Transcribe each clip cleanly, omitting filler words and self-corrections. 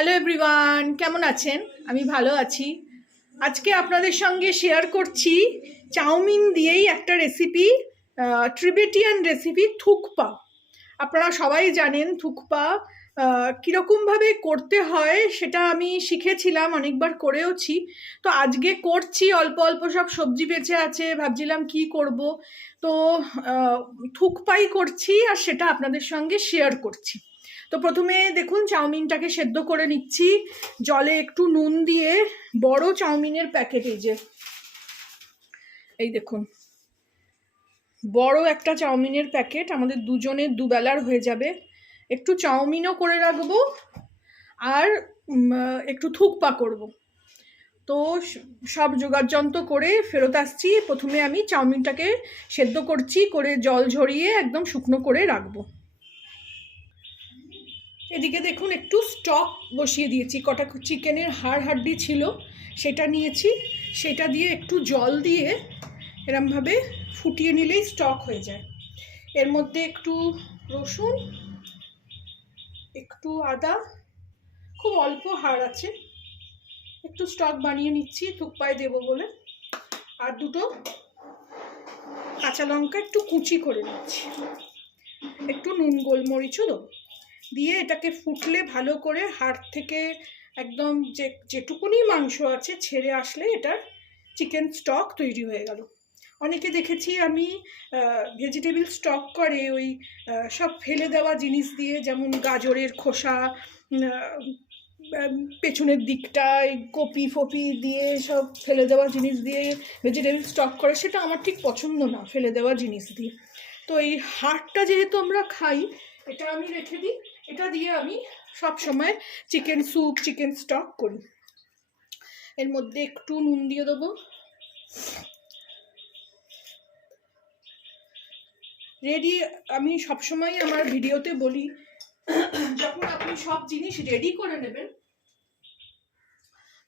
Hello everyone, কেমন আছেন? আমি ভালো আছি। আজকে আপনাদের সঙ্গে শেয়ার করছি চাউমিন দিয়েই একটা রেসিপি, টিবেটিয়ান রেসিপি থুকপা। আপনারা সবাই জানেন থুকপা কীরকমভাবে করতে হয় সেটা আমি শিখেছিলাম, অনেকবার করেওছি। তো আজকে করছি, অল্প অল্প সব সবজি বেঁচে আছে, ভাবছিলাম কি করব, তো থুকপাই করছি আর সেটা আপনাদের সঙ্গে শেয়ার করছি। তো প্রথমে দেখুন চাউমিনটাকে সেদ্ধ করে নিচ্ছি জলে একটু নুন দিয়ে। বড় চাউমিনের প্যাকেট, এই দেখুন বড় একটা চাউমিনের প্যাকেট, আমাদের দুজনের দুবেলার হয়ে যাবে। একটু চাউমিনও করে রাখবো আর একটু থুকপা করব। তো সব জোগাড়যন্ত্র করে ফেরত আসছি। প্রথমে আমি চাউমিনটাকে সেদ্ধ করছি, করে জল ঝরিয়ে একদম শুকনো করে রাখবো। এদিকে দেখুন একটু স্টক বসিয়ে দিয়েছি, কটা চিকেনের হাড্ডি ছিল সেটা নিয়েছি, সেটা দিয়ে একটু জল দিয়ে এরমভাবে ফুটিয়ে নিলেই স্টক হয়ে যায়। এর মধ্যে একটু রসুন, একটু আদা, খুব অল্প হাড় আছে, একটু স্টক বানিয়ে নিচ্ছি থুকপায় দেবো বলে। আর দুটো কাঁচা লঙ্কা একটু কুচি করে নিচ্ছি, একটু নুন গোলমরিচও দেবো। দিয়ে এটাকে ফুটলে ভালো করে হাড় থেকে একদম যেটুকুনি মাংস আছে ছেড়ে আসলে এটার চিকেন স্টক তৈরি হয়ে গেল। অনেকে দেখেছি আমি ভেজিটেবল স্টক করে ওই সব ফেলে দেওয়া জিনিস দিয়ে, যেমন গাজরের খোসা, পেছনের দিকটায় কপি ফপি দিয়ে সব ফেলে দেওয়া জিনিস দিয়ে ভেজিটেবল স্টক করে, সেটা আমার ঠিক পছন্দ না, ফেলে দেওয়া জিনিস দিয়ে। তো এই হাড়টা যেহেতু আমরা খাই, এটা আমি রেখে দিই, এটা দিয়ে আমি সব সময় চিকেন স্যুপ, চিকেন স্টক করি। এর মধ্যে একটু নুন দিয়ে দেবো। রেডি, আমি সবসময় আমার ভিডিওতে বলি, যখন আপনি সব জিনিস রেডি করে নেবেন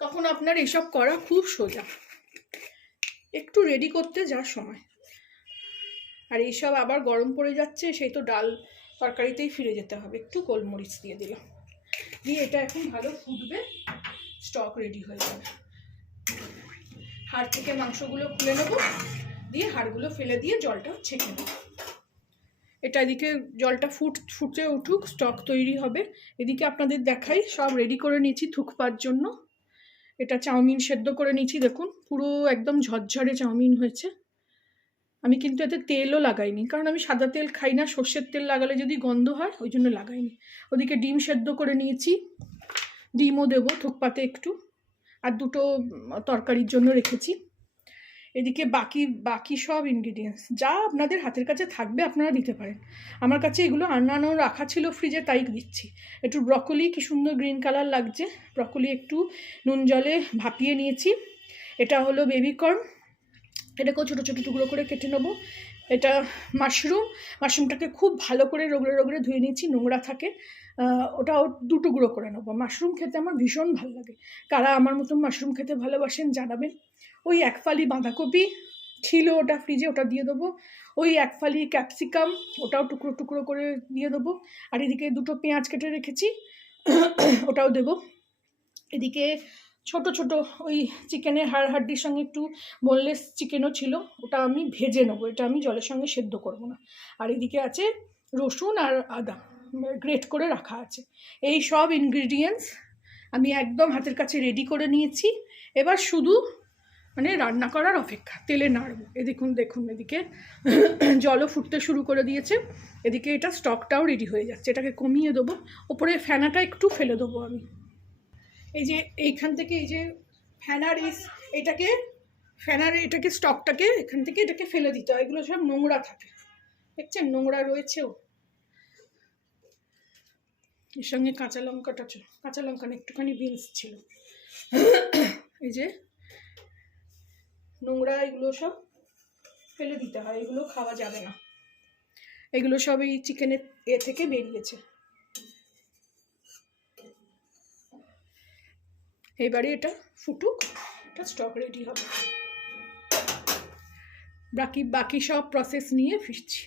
তখন আপনার এসব করা খুব সোজা। একটু রেডি করতে যা সময়, আর এইসব আবার গরম পড়ে যাচ্ছে, সেই তো ডাল তরকারিতেই ফিরে যেতে হবে। একটু গোলমরিচ দিয়ে দিলাম, দিয়ে এটা এখন ভালো ফুটবে, স্টক রেডি হয়ে যাবে। হাড় থেকে মাংসগুলো খুলে নেবো, দিয়ে হাড়গুলো ফেলে দিয়ে জলটা ছেঁকে নেব। এটা এদিকে জলটা ফুটে উঠুক, স্টক তৈরি হবে। এদিকে আপনাদের দেখাই, সব রেডি করে নিয়েছি থুকপার জন্য। এটা চাউমিন সেদ্ধ করে নিয়েছি, দেখুন পুরো একদম ঝরঝরে চাউমিন হয়েছে। আমি কিন্তু এতে তেলও লাগাইনি, কারণ আমি সাদা তেল খাই না, সর্ষের তেল লাগালে যদি গন্ধ হয় ওই জন্য লাগাইনি। ওদিকে ডিম সেদ্ধ করে নিয়েছি, ডিমও দেবো থুকপাতে একটু, আর দুটো তরকারির জন্য রেখেছি। এদিকে বাকি সব ইনগ্রিডিয়েন্টস যা আপনাদের হাতের কাছে থাকবে আপনারা দিতে পারেন। আমার কাছে এগুলো আনানো রাখা ছিল ফ্রিজে, তাই দিচ্ছি। একটু ব্রকলি, কি সুন্দর গ্রিন কালার লাগছে, ব্রকলি একটু নুন জলে ভাপিয়ে নিয়েছি। এটা হলো বেবিকর্ন, এটাকেও ছোটো ছোটো টুকরো করে কেটে নেবো। এটা মাশরুমটাকে খুব ভালো করে রগড়ে রগড়ে ধুয়ে নিয়েছি, নোংরা থাকে, ওটাও দু টুকরো করে নেবো। মাশরুম খেতে আমার ভীষণ ভালো লাগে, কারা আমার মতন মাশরুম খেতে ভালোবাসেন জানাবেন। ওই এক ফালি বাঁধাকপি ছিল ওটা ফ্রিজে, ওটা দিয়ে দেবো। ওই এক ফালি ক্যাপসিকাম, ওটাও টুকরো টুকরো করে দিয়ে দেবো। আর এদিকে দুটো পেঁয়াজ কেটে রেখেছি, ওটাও দেবো। এদিকে ছোট ছোট ওই চিকেনের হাড্ডির সঙ্গে একটু বোনলেস চিকেনও ছিল, ওটা আমি ভেজে নেবো, এটা আমি জলের সঙ্গে সেদ্ধ করবো না। আর এদিকে আছে রসুন আর আদা গ্রেট করে রাখা আছে। এই সব ইনগ্রিডিয়েন্টস আমি একদম হাতের কাছে রেডি করে নিয়েছি। এবার শুধু রান্না করার অপেক্ষা, তেলে নাড়বো। দেখুন এদিকে জলও ফুটতে শুরু করে দিয়েছে, এদিকে এটা স্টকটাও রেডি হয়ে যাচ্ছে। এটাকে কমিয়ে দেবো, ওপরে ফেনাটা একটু ফেলে দেবো আমি। এই যে এইখান থেকে এই যে এটাকে স্টকটাকে এখান থেকে এটাকে ফেলে দিতে হয়, এগুলো সব নোংরা থাকে, দেখছেন নোংরা রয়েছেও। এর সঙ্গে কাঁচা লঙ্কা না একটুখানি বিনস ছিল, এই যে নোংরা, এগুলো সব ফেলে দিতে হয়, এগুলো খাওয়া যাবে না, এগুলো সব এই চিকেনের থেকে বেরিয়েছে। এবারে এটা ফুটুক, এটা স্টক রেডি হবে, বাকি সব প্রসেস নিয়ে ফিরছি।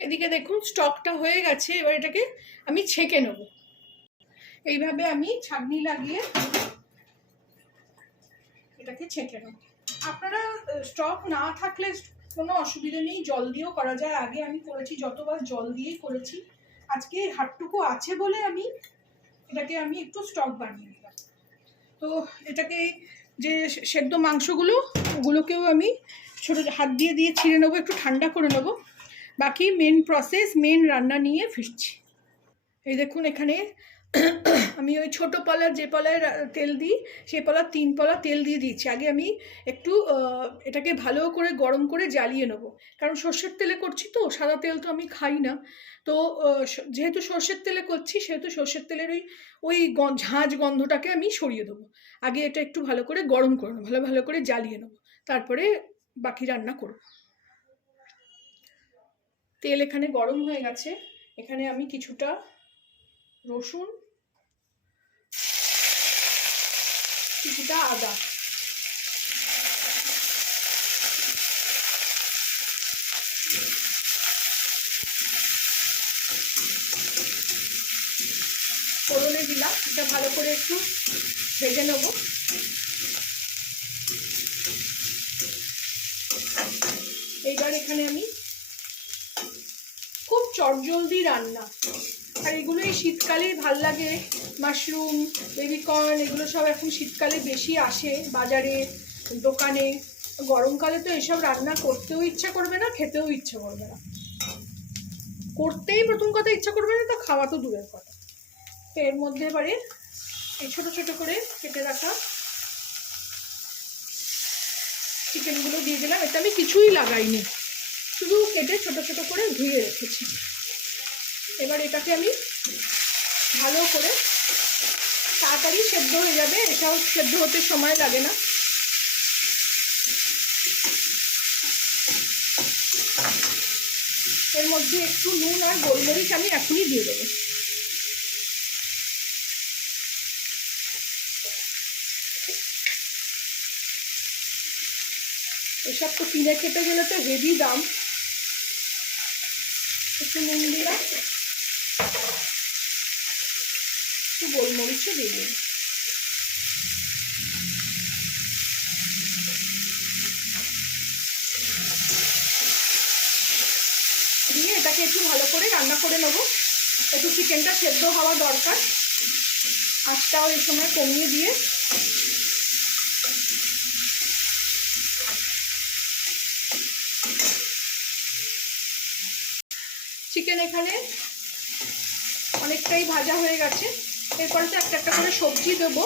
এদিকে দেখুন স্টকটা হয়ে গেছে, এবার এটাকে আমি ছেঁকে নেব। এইভাবে আমি ছাঁকনি লাগিয়ে এটাকে ছেঁকে নেব। আপনারা স্টক না থাকলে কোনো অসুবিধা নেই, জল দিয়েও করা যায়। আগে আমি করেছি যতবার জল দিয়েই করেছি, আজকে হাটটুকু আছে বলে এটাকে আমি একটু স্টক বানিয়ে নিলাম। তো এটাকে যে সেদ্ধ মাংসগুলো ওগুলোকেও আমি ছোটো হাত দিয়ে ছিঁড়ে নেবো, একটু ঠান্ডা করে নেবো। বাকি মেন প্রসেস, মেন রান্না নিয়ে ফিরছি। এই দেখুন এখানে আমি ওই ছোটো পলার যে পলায় তেল দিই সেই পলার 3 পলা তেল দিয়ে দিয়েছি। আগে আমি একটু এটাকে ভালো করে গরম করে জ্বালিয়ে নেবো, কারণ সর্ষের তেলে করছি তো, সাদা তেল তো আমি খাই না। তো যেহেতু সর্ষের তেলে করছি সেহেতু সর্ষের তেলের ওই ঝাঁঝ গন্ধটাকে আমি সরিয়ে দেবো। আগে এটা একটু ভালো করে গরম করে নেবো, ভালো করে জ্বালিয়ে নেবো, তারপরে বাকি রান্না করব। তেল এখানে গরম হয়ে গেছে। এখানে আমি কিছুটা রসুন, কিছুটা আদা, ফোড়নে দিলাম। এটা ভালো করে একটু ভেজে নেব। এইবার এখানে আমি খুব চটজলদি রান্না, আর এগুলো এই শীতকালেই ভাল লাগে। মাশরুম, বেবিকর্ন এগুলো সব এখন শীতকালে বেশি আসে বাজারে, দোকানে। গরমকালে তো এসব রান্না করতেও ইচ্ছা করবে না, খেতেও ইচ্ছা করবে না। করতেই প্রথম কথা ইচ্ছা করবে না, তো খাওয়া তো দূরের কথা। তো এর মধ্যে এবারে এই ছোটো ছোটো করে কেটে রাখা চিকেনগুলো দিয়ে দিলাম। এটা আমি কিছুই লাগাইনি, শুধু কেটে ছোটো ছোটো করে ধুয়ে রেখেছি। এবার এটাকে আমি ভালো করে, তাড়াতাড়ি সেদ্ধ হয়ে যাবে, এটাও সেদ্ধ হতে সময় লাগে না। এর মধ্যে একটু নুন আর গোলমরিচ আমি এখনই দিয়ে দেবো। এসব তো কিনে খেতে গেলে তো হেভি দাম। একটু নুন দিলাম, একটু গোলমরিচও দিয়ে দিলাম। দিয়ে এটাকে একটু ভালো করে রান্না করে নেবো। একটু চিকেনটা সেদ্ধ হওয়া দরকার। আঁচটাও এই সময় কমিয়ে দিয়ে চিকেন এখানে অনেকটাই ভাজা হয়ে গেছে। এরপরে তো একটা একটা করে সবজি দেবো,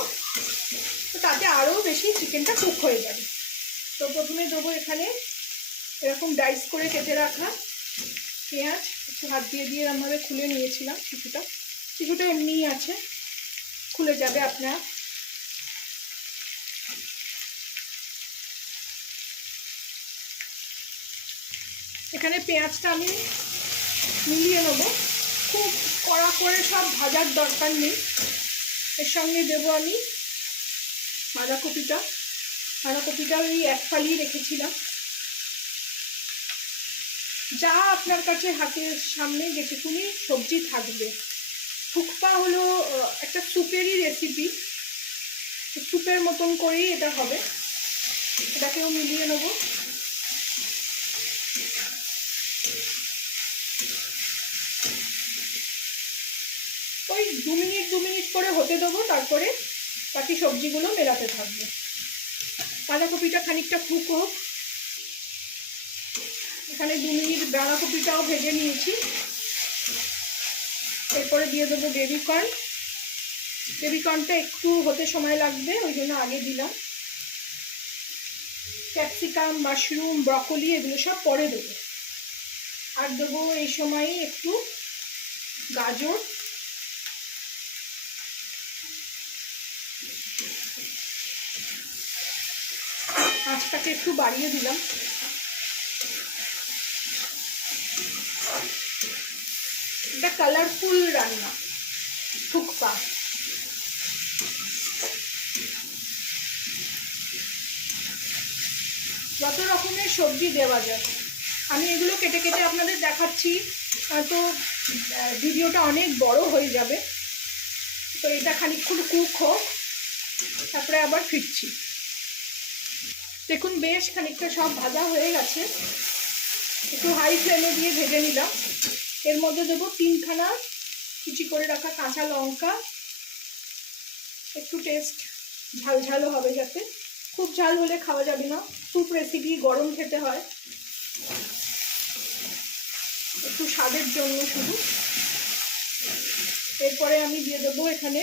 তো তাতে আরও বেশি চিকেনটা কুক হয়ে যাবে। তো প্রথমে দেবো এখানে এরকম ডাইস করে কেটে রাখা পেঁয়াজ, একটু হাত দিয়ে আমাদের খুলে নিয়েছিলাম, কিছুটা এমনিই আছে, খুলে যাবে আপনার। এখানে পেঁয়াজটা আমি মিলিয়ে নেবো, খুব কড়া করে সব ভাজার দরকার নেই। এর সঙ্গে দেবো আমি বাঁধাকপিটা ওই 1 ফালি রেখেছিলাম। যা আপনার কাছে হাতের সামনে যেটুকুনি সবজি থাকবে। থুকপা হলো একটা স্যুপেরই রেসিপি, স্যুপের মতন করেই এটা হবে। এটাকেও মিলিয়ে নেব। ওই 2 মিনিট করে হতে দেবো, তারপরে বাকি সবজিগুলো মেলাতে থাকবে। বাঁধাকপিটা খানিকটা কুক হোক। এখানে 2 মিনিট বাঁধাকপিটাও ভেজে নিয়েছি। এরপরে দিয়ে দেবো বেবিকর্নটা একটু হতে সময় লাগবে, ওই জন্য আগে দিলাম। ক্যাপসিকাম, মাশরুম, ব্রকলি এগুলো সব পরে দেবো। আর দেবো এই সময় একটু গাজর, আঁচটাকে একটু বাড়িয়ে দিলাম। এটা কালারফুল রান্না, থুকপা। যত রকমের সবজি দেওয়া যায়, আমি এগুলো কেটে কেটে আপনাদের দেখাচ্ছি, তো ভিডিওটা অনেক বড় হয়ে যাবে। তো এটা খানিকক্ষণ কুক হোক, তারপরে আবার ফিরছি। দেখুন বেশ খানিকটা সব ভাজা হয়ে গেছে, একটু হাই ফ্লেমে দিয়ে ভেজে নিলাম। এর মধ্যে দেবো 3খানা কুচি করে রাখা কাঁচা লঙ্কা, একটু টেস্ট ঝাল ঝালও হবে যাতে, খুব ঝাল হলে খাওয়া যাবে না, স্যুপ রেসিপি গরম খেতে হয়, একটু স্বাদের জন্য শুধু। এরপরে আমি দিয়ে দেবো এখানে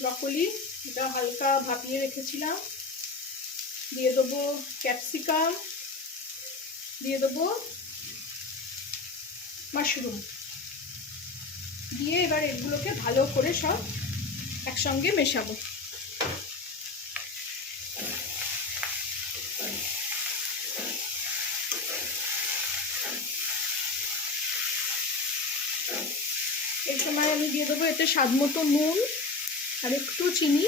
ব্রকলি, এটা হালকা ভাপিয়ে রেখেছিলাম, দিয়ে দেবো ক্যাপসিকাম, দিয়ে দেবো মাশরুম, দিয়ে এবার এগুলোকে ভালো করে সব একসঙ্গে মেশাবো। এই সময় আমি দিয়ে দেবো এতে স্বাদ মতো নুন আর একটু চিনি,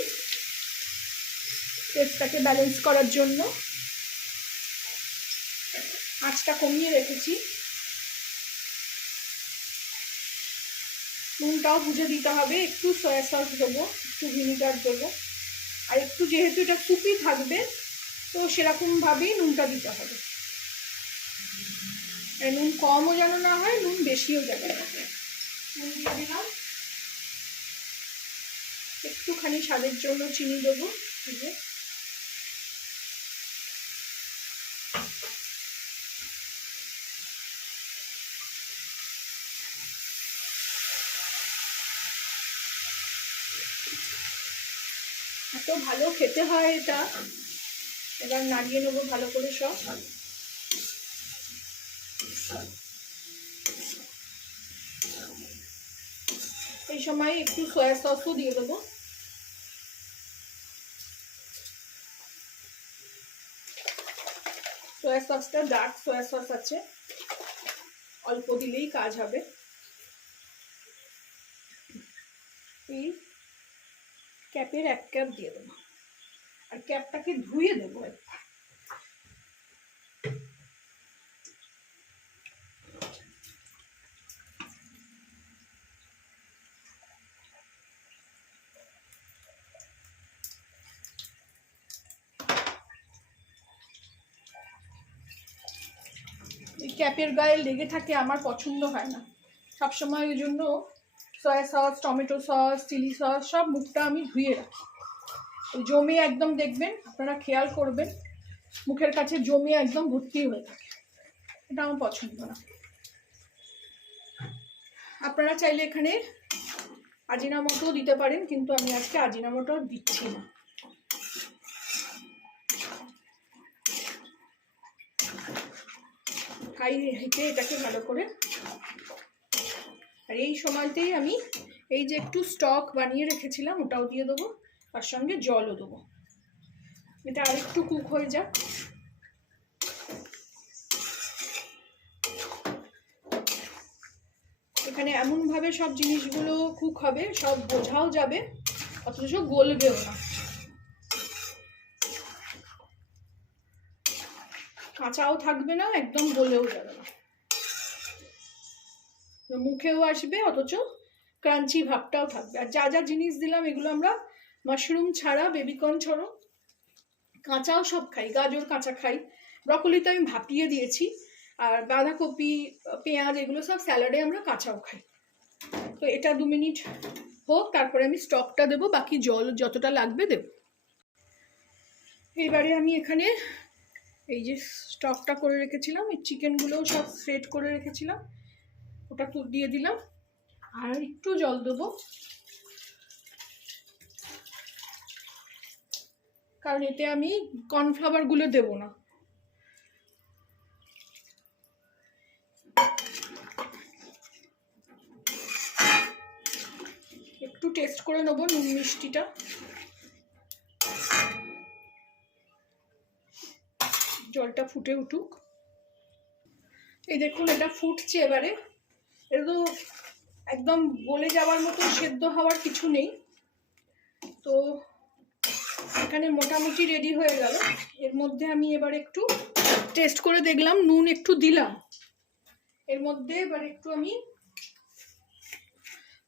টেস্টটাকে ব্যালেন্স করার জন্য। আঁচটা কমিয়ে রেখেছি, নুনটাও বুঝে দিতে হবে, একটু সয়া সস দেবো, একটু ভিনিগার দেবো, আর একটু যেহেতু এটা সুপি থাকবে তো সেরকমভাবেই নুনটা দিতে হবে, নুন কমও যেন না হয়, নুন বেশিও যাবে না। নুন দিয়ে দিলাম, একটুখানি স্বাদের জন্য চিনি দেবো, এত ভালো খেতে হয় এটা। এবার নাড়িয়ে নেবো ভালো করে সব। এই সময় একটু সয়া সসও দিয়ে দেবো, সয়া সসটা ডার্ক সয়া সস আছে, অল্প দিলেই কাজ হবে। এই ক্যাপের 1 কাপ দিয়ে দেবো, আর ক্যাপটাকে ধুয়ে দেবো। এই ক্যাপের গায়ে লেগে থাকে, আমার পছন্দ হয় না সবসময়, ওই জন্য soya sauce, tomato sauce, chilli sauce সব মুখটা আমি ধুয়ে রাখি। জমে একদম দেখবেন, আপনারা খেয়াল করবেন, মুখের কাছে জমে একদম ভর্তি হয়ে থাকে, এটা আমার পছন্দ না। আপনারা চাইলে এখানে আজিনামোটো দিতে পারেন, কিন্তু আমি আজকে আজিনামোটো দিচ্ছি না। হাই হিটে এটাকে ভালো করে, আর এই সময়তেই আমি এই যে একটু স্টক বানিয়ে রেখেছিলাম ওটাও দিয়ে দেবো, তার সঙ্গে জলও দেবো, এটা আরেকটু কুক হয়ে যাক। এখানে এমনভাবে সব জিনিসগুলো কুক হবে, সব বোঝাও যাবে অথচ গলবেও না, কাঁচাও থাকবে না, একদম গলেও যাবে না, মুখেও আসবে অথচ ক্রাঞ্চি ভাবটাও থাকবে। আর যা যা জিনিস দিলাম এগুলো আমরা মাশরুম ছাড়া, বেবিকর্ন ছাড়া কাঁচাও সব খাই, গাজর কাঁচা খাই, ব্রকলি তো আমি ভাপিয়ে দিয়েছি, আর বাঁধাকপি, পেঁয়াজ এগুলো সব স্যালাডে আমরা কাঁচাও খাই। তো এটা 2 মিনিট হোক, তারপরে আমি স্টকটা দেবো, বাকি জল যতটা লাগবে দেব। এইবারে আমি এখানে এই যে স্টকটা করে রেখেছিলাম, এই চিকেনগুলোও সব সেট করে রেখেছিলাম, ওটা দিয়ে দিলাম, আর একটু জল দেবো, কারণ এতে আমি কর্নফ্লাওয়ারগুলো দেবো না। একটু টেস্ট করে নেবো নুন মিষ্টিটা, জলটা ফুটে উঠুক। এই দেখুন এটা ফুটছে, এবারে এটা তো একদম গলে যাওয়ার মতো সেদ্ধ হওয়ার কিছু নেই, তো এখানে মোটামুটি রেডি হয়ে গেল। এর মধ্যে আমি এবার একটু টেস্ট করে দেখলাম, নুন একটু দিলাম, এর মধ্যে এবার একটু আমি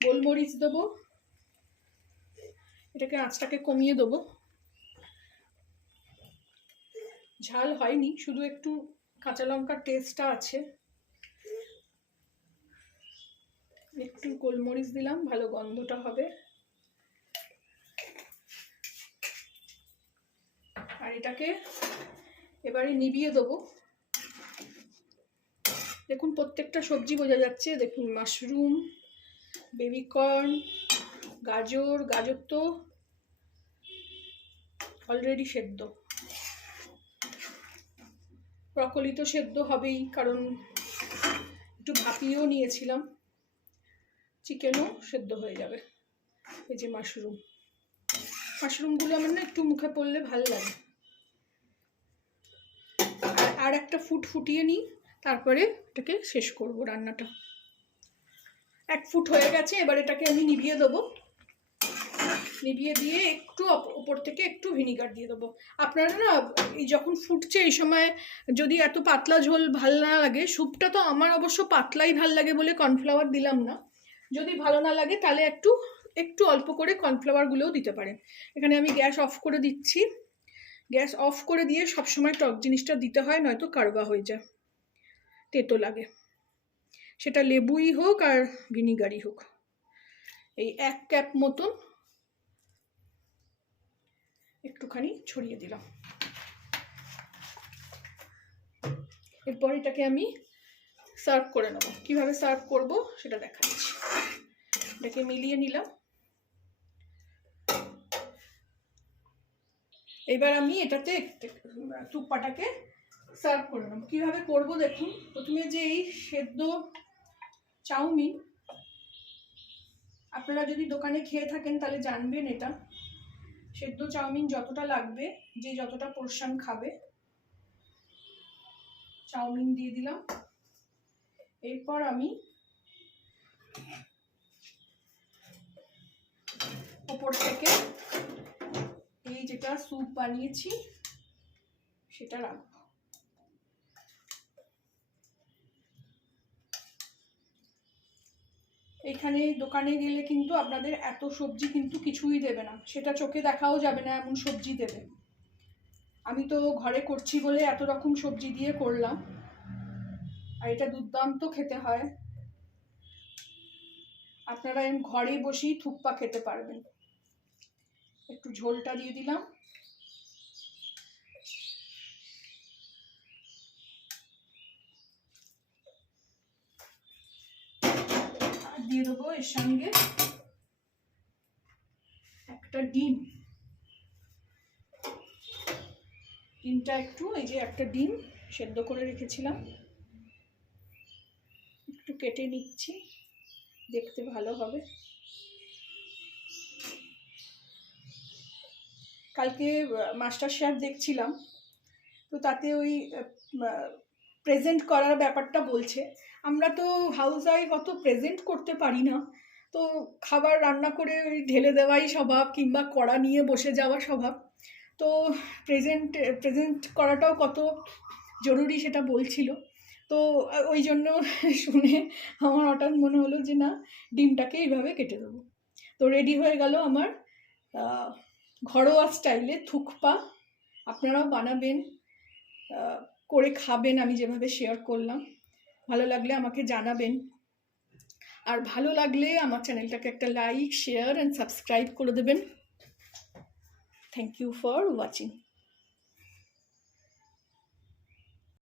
গোলমরিচ দেবো, এটাকে আঁচটাকে কমিয়ে দেবো। ঝাল হয়নি, শুধু একটু কাঁচা লঙ্কার টেস্টটা আছে। একটু গোলমরিচ দিলাম, ভালো গন্ধটা হবে। আর এটাকে এবারে নিভিয়ে দেবো। দেখুন প্রত্যেকটা সবজি বোঝা যাচ্ছে। দেখুন মাশরুম, বেবিকর্ন, গাজর, গাজর তো অলরেডি সেদ্ধ, ব্রকলি তো সেদ্ধ হবেই কারণ একটু ভাপিয়েও নিয়েছিলাম, চিকেনও সেদ্ধ হয়ে যাবে। এই যে মাশরুমগুলো আমার না একটু মুখে পড়লে ভালো লাগে। আর একটা ফুটিয়ে নিই, তারপরে এটাকে শেষ করব রান্নাটা। 1 ফুট হয়ে গেছে, এবার এটাকে আমি নিভিয়ে দেবো। নিভিয়ে দিয়ে একটু ওপর থেকে একটু ভিনিগার দিয়ে দেবো। আপনারা না এই যখন ফুটছে এই সময় যদি এত পাতলা ঝোল ভাল না লাগে, স্যুপটা তো আমার অবশ্য পাতলাই ভাল লাগে বলে কর্নফ্লাওয়ার দিলাম না, যদি ভালো না লাগে তাহলে একটু অল্প করে কর্নফ্লাওয়ারগুলোও দিতে পারেন। এখানে আমি গ্যাস অফ করে দিচ্ছি। গ্যাস অফ করে দিয়ে সবসময় টক জিনিসটা দিতে হয়, নয়তো কারবা হয়ে যায়, তেতো লাগে। সেটা লেবুই হোক আর ভিনিগারই হোক। এই 1 কাপ মতন একটুখানি ছড়িয়ে দিলাম। এরপর এটাকে আমি সার্ভ করে নেব। কিভাবে সার্ভ করব সেটা দেখাচ্ছি। এটাকে মিলিয়ে নিলাম। এবার আমি এটাতে থুকপাটাকে সার্ভ করে নেব। কীভাবে করব দেখুন। প্রথমে যে এই সেদ্ধ চাউমিন, আপনারা যদি দোকানে খেয়ে থাকেন তাহলে জানবেন এটা। সেদ্ধ চাউমিন যতটা লাগবে, যে যতটা পোরশন খাবে, চাউমিন দিয়ে দিলাম। এরপর আমি ওপর থেকে এই যেটা স্যুপ বানিয়েছি সেটা রাখবো। এখানে দোকানে গেলে কিন্তু আপনাদের এত সবজি কিন্তু কিছুই দেবে না, সেটা চোখে দেখাও যাবে না এমন সবজি দেবে। আমি তো ঘরে করছি বলে এত রকম সবজি দিয়ে করলাম, আর এটা দুর্দান্ত খেতে হয়। আপনারা ঘরে বসেই থুকপা খেতে পারবেন। একটু ঝোলটা দিয়ে দিলাম। আর দিয়ে দেবো এর সঙ্গে একটা ডিম। ডিমটা একটু, এই যে একটা ডিম সেদ্ধ করে রেখেছিলাম, একটু কেটে নিচ্ছি, দেখতে ভালো হবে। কালকে মাস্টার শেফ দেখছিলাম, তো তাতে ওই প্রেজেন্ট করার ব্যাপারটা বলছে। আমরা তো হাউস ওয়াইফ অত প্রেজেন্ট করতে পারি না, তো খাবার রান্না করে ওই ঢেলে দেওয়াই স্বভাব, কিংবা কড়া নিয়ে বসে যাওয়া স্বভাব। তো প্রেজেন্ট করাটাও কত জরুরি সেটা বলছিল। তো ওই জন্য শুনে আমার হঠাৎ মনে হলো যে না, ডিমটাকে এইভাবে কেটে দেবো। তো রেডি হয়ে গেল আমার ঘরোয়া স্টাইলে থুকপা। আপনারাও বানাবেন, করে খাবেন আমি যেভাবে শেয়ার করলাম। ভালো লাগলে আমাকে জানাবেন, আর ভালো লাগলে আমার চ্যানেলটাকে একটা লাইক, শেয়ার অ্যান্ড সাবস্ক্রাইব করে দেবেন। Thank you for watching.